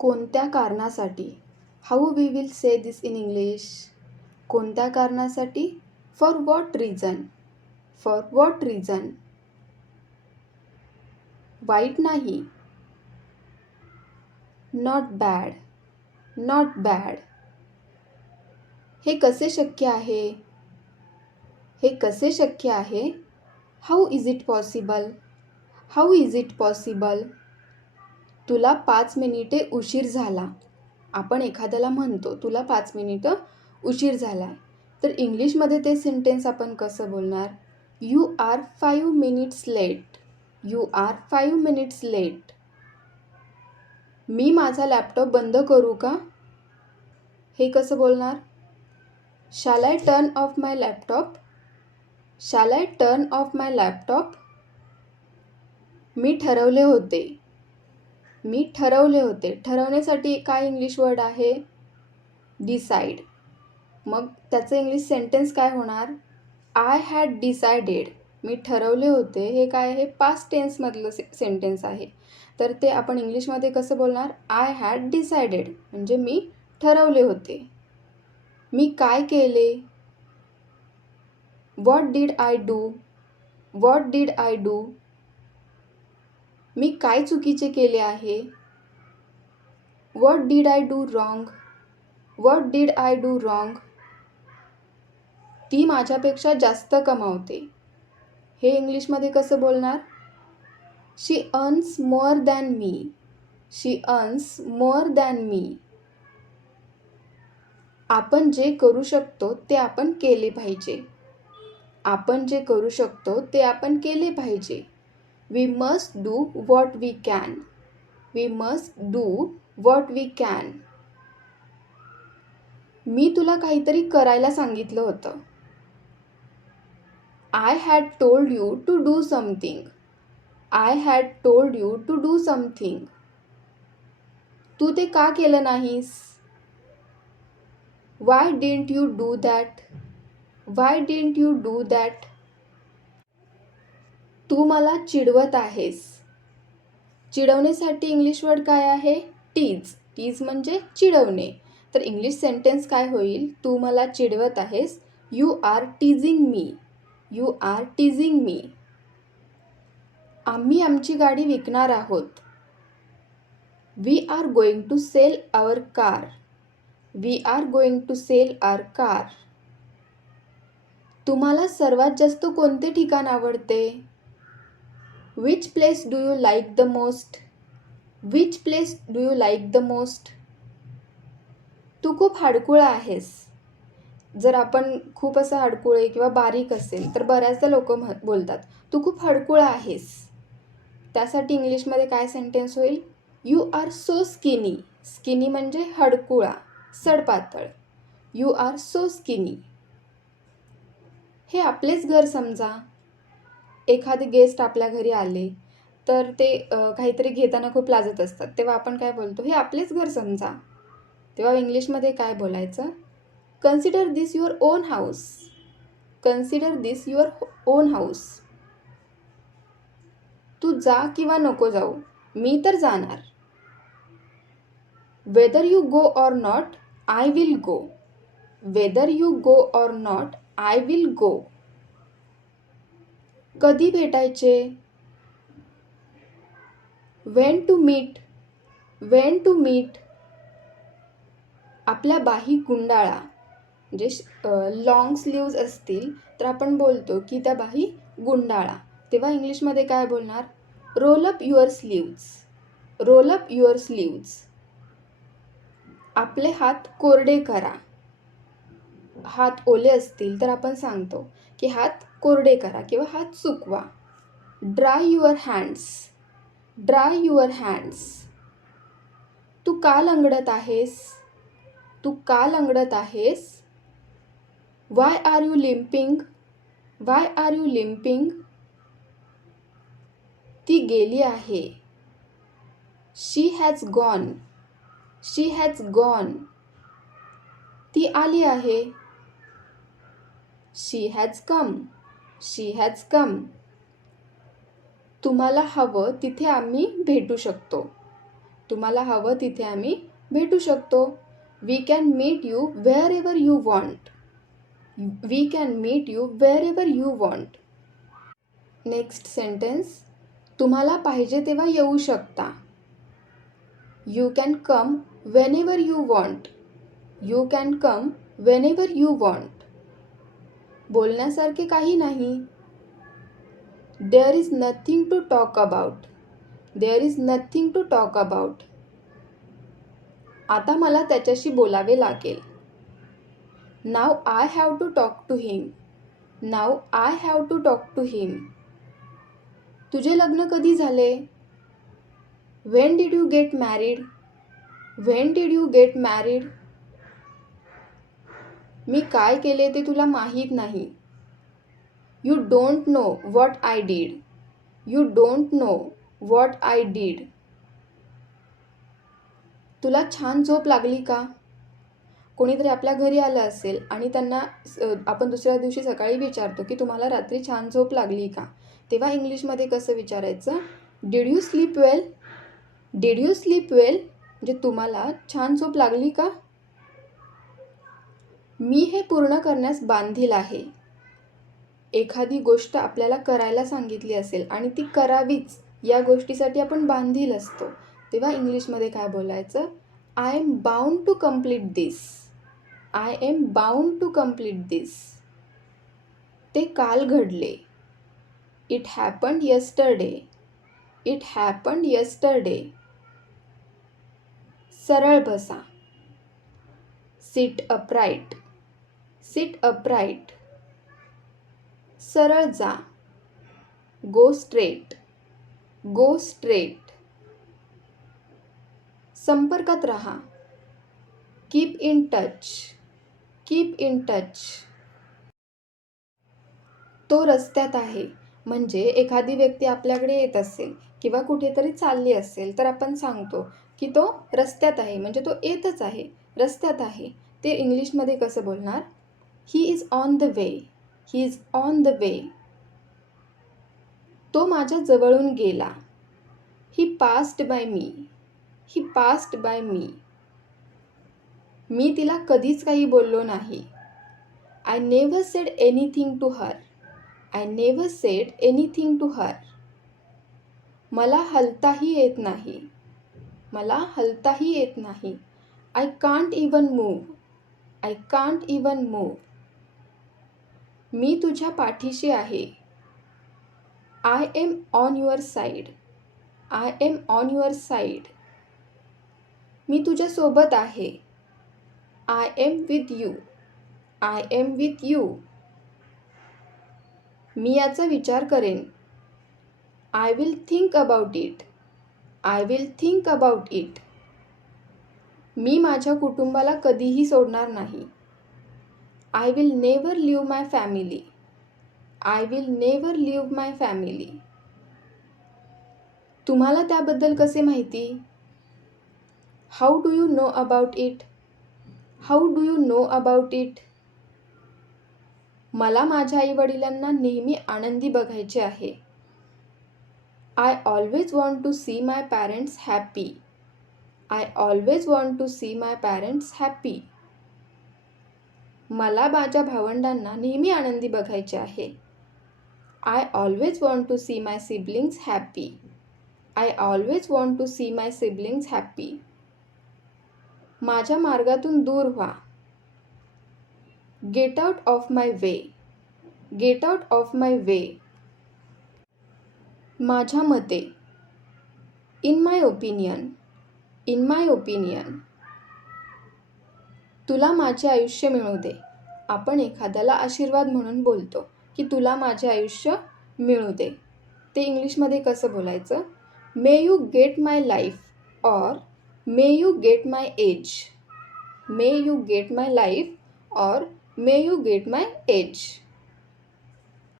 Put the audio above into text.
कोणत्या कारणासाठी? How we will say this in English? कोणत्या कारणासाठी? For what reason? For what reason? वाईट नाही. Not bad. Not bad. हे कसे शक्य आहे? हे कसे शक्य आहे? How is it possible? How is it possible? तुला 5 मिनिटे उशीर झाला. आपण एखाद्याला म्हणतो तुला 5 मिनिटं उशीर झाला आहे. तर इंग्लिशमध्ये ते सेंटेन्स आपण कसं बोलणार? You are 5 minutes late. You are 5 minutes late. मी माझा लॅपटॉप बंद करू का? हे कसं बोलणार? Shall I turn off my laptop? Shall I turn off my laptop? मी ठरवले होते. मी ठरवले होते. ठरवण्यासाठी काय इंग्लिश वर्ड आहे? डिसाईड. मग त्याचं इंग्लिश सेंटेन्स काय होणार? I had decided. मी ठरवले होते हे काय आहे? पास्ट टेन्समधलं सेंटेन्स आहे. तर ते आपण इंग्लिशमध्ये कसं बोलणार? आय हॅड डिसायडेड म्हणजे मी ठरवले होते. मी काय केले? What did I do? What did I do? मी काय चुकीचे केले आहे? What did I do wrong? What did I do wrong? ती माझ्यापेक्षा जास्त कमावते. हे इंग्लिशमध्ये कसं बोलणार? She earns more than me. She earns more than me. आपण जे करू शकतो ते आपण केले पाहिजे. आपण जे करू शकतो ते आपण केले पाहिजे. We must do what we can. We must do what we can. मी तुला काहीतरी करायला सांगितलं होतं. I had told you to do something. I had told you to do something. तू ते का केलं नाहीस? Why didn't you do that? Why didn't you do that? तू मला चिडवत आहेस. चिडवण्यासाठी इंग्लिश वर्ड काय आहे? टीज. टीज म्हणजे चिडवणे. तर इंग्लिश सेंटेन्स काय होईल? तू मला चिडवत आहेस. You are teasing me. You are teasing me. आम्ही आमची गाडी विकणार आहोत. We are going to sell our car. We are going to sell our car. तुम्हाला सर्वात जास्त कोणते ठिकाण आवडते? Which place do you like the most? Which place do you like the most? तू खूप हडकुळा आहेस. जर आपण खूप असं हडकुळे किंवा बारीक असेल तर बऱ्याचदा लोक बोलतात तू खूप हडकुळा आहेस. त्यासाठी इंग्लिशमध्ये काय सेंटेन्स होईल? You are so skinny. Skinny म्हणजे हडकुळा, सडपातळ. You are so skinny. हे आपलेच घर समजा. एखादे गेस्ट आपल्या घरी आले तर ते काहीतरी घेताना खूप लाजत असतात. तेव्हा आपण काय बोलतो? हे आपलेच घर समजा. तेव्हा इंग्लिशमध्ये काय बोलायचं? Consider this your own house. Consider this your own house. तू जा किंवा नको जाऊ, मी तर जाणार. Whether you go or not, I will go. Whether you go or not, I will go. कधी भेटायचे? When to meet. When to meet. आपल्या बाही गुंडाळा. म्हणजे लॉंग स्लीव्ज असतील तर आपण बोलतो की त्या बाही गुंडाळा. तेव्हा इंग्लिशमध्ये काय बोलणार? Roll up your sleeves. Roll up your sleeves. आपले हात कोरडे करा. हात ओले असतील तर आपण सांगतो की हात कोरडे करा किंवा हात सुकवा. Dry your hands. Dry your hands. तू का लंगडत आहेस? तू का लंगडत आहेस? Why are you limping? Why are you limping? ती गेली आहे. She has gone. She has gone. ती आली आहे. She has come. She has come. तुम्हाला हवं तिथे आम्ही भेटू शकतो. तुम्हाला हवं तिथे आम्ही भेटू शकतो. We can meet you wherever you want. We can meet you wherever you want. Next sentence, तुम्हाला पाहिजे तेव्हा येऊ शकता. You can come whenever you want. You can come whenever you want. बोलण्यासारखे काही नाही. There is nothing to talk about. There is nothing to talk about. आता मला त्याच्याशी बोलावे लागेल. Now I have to talk to him. Now I have to talk to him. तुझे लग्न कधी झाले? When did you get married. When did you get married. मी काय केले ते तुला माहीत नाही. You don't know what I did. You don't know what I did. तुला छान झोप लागली का? कोणीतरी आपल्या घरी आलं असेल आणि त्यांना आपण दुसऱ्या दिवशी सकाळी विचारतो की तुम्हाला रात्री छान झोप लागली का? तेव्हा इंग्लिशमध्ये कसं विचारायचं? Did you sleep well. Did you sleep well म्हणजे तुम्हाला छान झोप लागली का? मी हे पूर्ण करण्यास बांधील आहे. एखादी गोष्ट आपल्याला करायला सांगितली असेल आणि ती करावीच या गोष्टीसाठी आपण बांधील असतो, तेव्हा इंग्लिशमध्ये काय बोलायचं? I am bound to complete this. I am bound to complete this. ते काल घडले. It happened yesterday. It happened yesterday. सरळ बसा. Sit upright. Sit upright. सरळ जा. Go straight. Go straight. संपर्कात रहा. Keep in touch. Keep in touch. तो रस्त्यात आहे म्हणजे एखादी व्यक्ती आपल्याकडे येत असेल किंवा कुठेतरी चालली असेल तर आपण सांगतो की तो रस्त्यात आहे म्हणजे तो येतच आहे, रस्त्यात आहे. ते इंग्लिशमध्ये कसं बोलणार? He is on the way. He is on the way. तो माझ्या जवळून गेला. He passed by me. He passed by me. मी तिला कधीच काही बोललो नाही. I never said anything to her. I never said anything to her. मला हलताही येत नाही. मला हलताही येत नाही. I can't even move. I can't even move. मी तुझ्या पाठीशी आहे. I am on your side. I am on your side. मी तुझ्यासोबत आहे. I am with you. I am with you. मी याचा विचार करेन. I will think about it. I will think about it. मी माझ्या कुटुंबाला कधीही सोडणार नाही. I will never leave my family. I will never leave my family. तुम्हाला त्याबद्दल कसे माहिती? How do you know about it. How do you know about it. मला माझ्या आईवडिलांना नेहमी आनंदी बघायचे आहे. I always want to see my parents happy. I always want to see my parents happy. मला माझ्या भावंडांना नेहमी आनंदी बघायचे आहे. I always want to see my siblings happy. I always want to see my siblings happy. माझ्या मार्गातून दूर व्हा. Get out of my way. Get out of my way. माझ्या मते. In my opinion. In my opinion. तुला माझे आयुष्य मिळू दे. आपण एखाद्याला आशीर्वाद म्हणून बोलतो की तुला माझे आयुष्य मिळू दे. ते इंग्लिशमध्ये कसं बोलायचं? May you get my life or may you get my age. May you get my life or may you get my age.